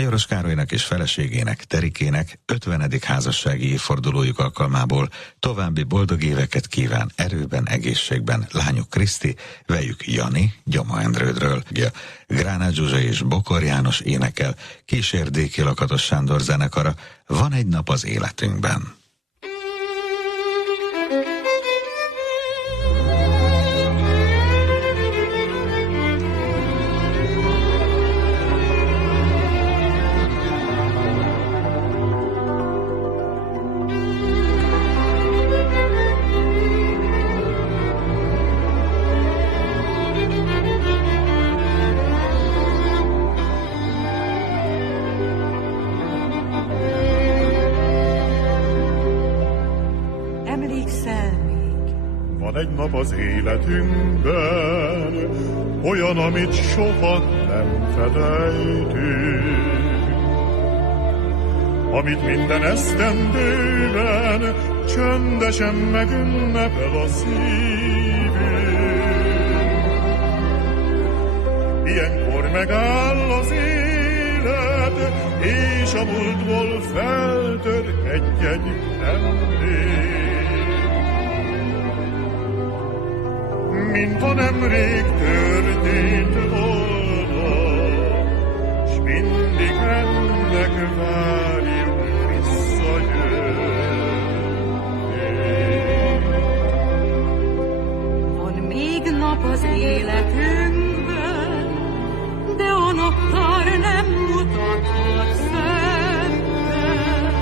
Majoros Károlynak és feleségének, Terikének 50. házassági évfordulójuk alkalmából további boldog éveket kíván erőben, egészségben lányuk Kriszti, vejük Jani, Gyoma-Endrődről. Gránát Zsuzsa és Bokor János énekel, kísér Déki Lakatos Sándor zenekara, Van egy nap az életünkben. Egy nap az életünkben, olyan, amit soha nem felejtünk, amit minden esztendőben csöndesen megünnepel a szívünk. Ilyenkor megáll az élet, és a múltból feltör egy-egy emlék. Mintha nemrég történt volna, s mindig ennek várjuk visszajönni. Van még nap az életünkben, de a naptár nem mutathat szentet.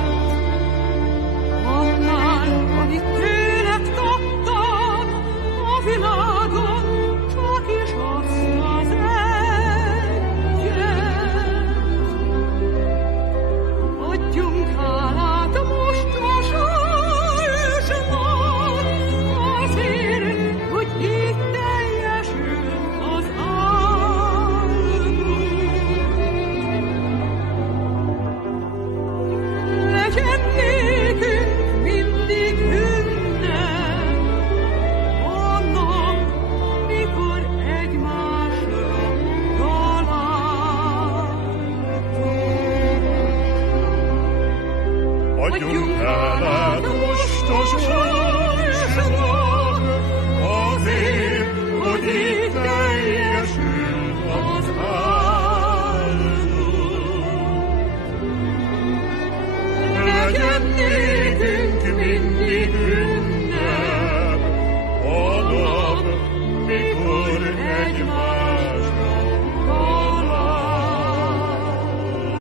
Annál, amit tőled kaptam, a világon csak is azt az egyet. Adjunk hálát most a sorsnak, azért, hogy így teljesült az álmunk. Legyen nékünk mindig ünnep, a nap, mikor egymásra találtunk. Adjunk hálát most a sorsnak, azért, hogy így teljesült az álmunk. Legyen nékünk mindig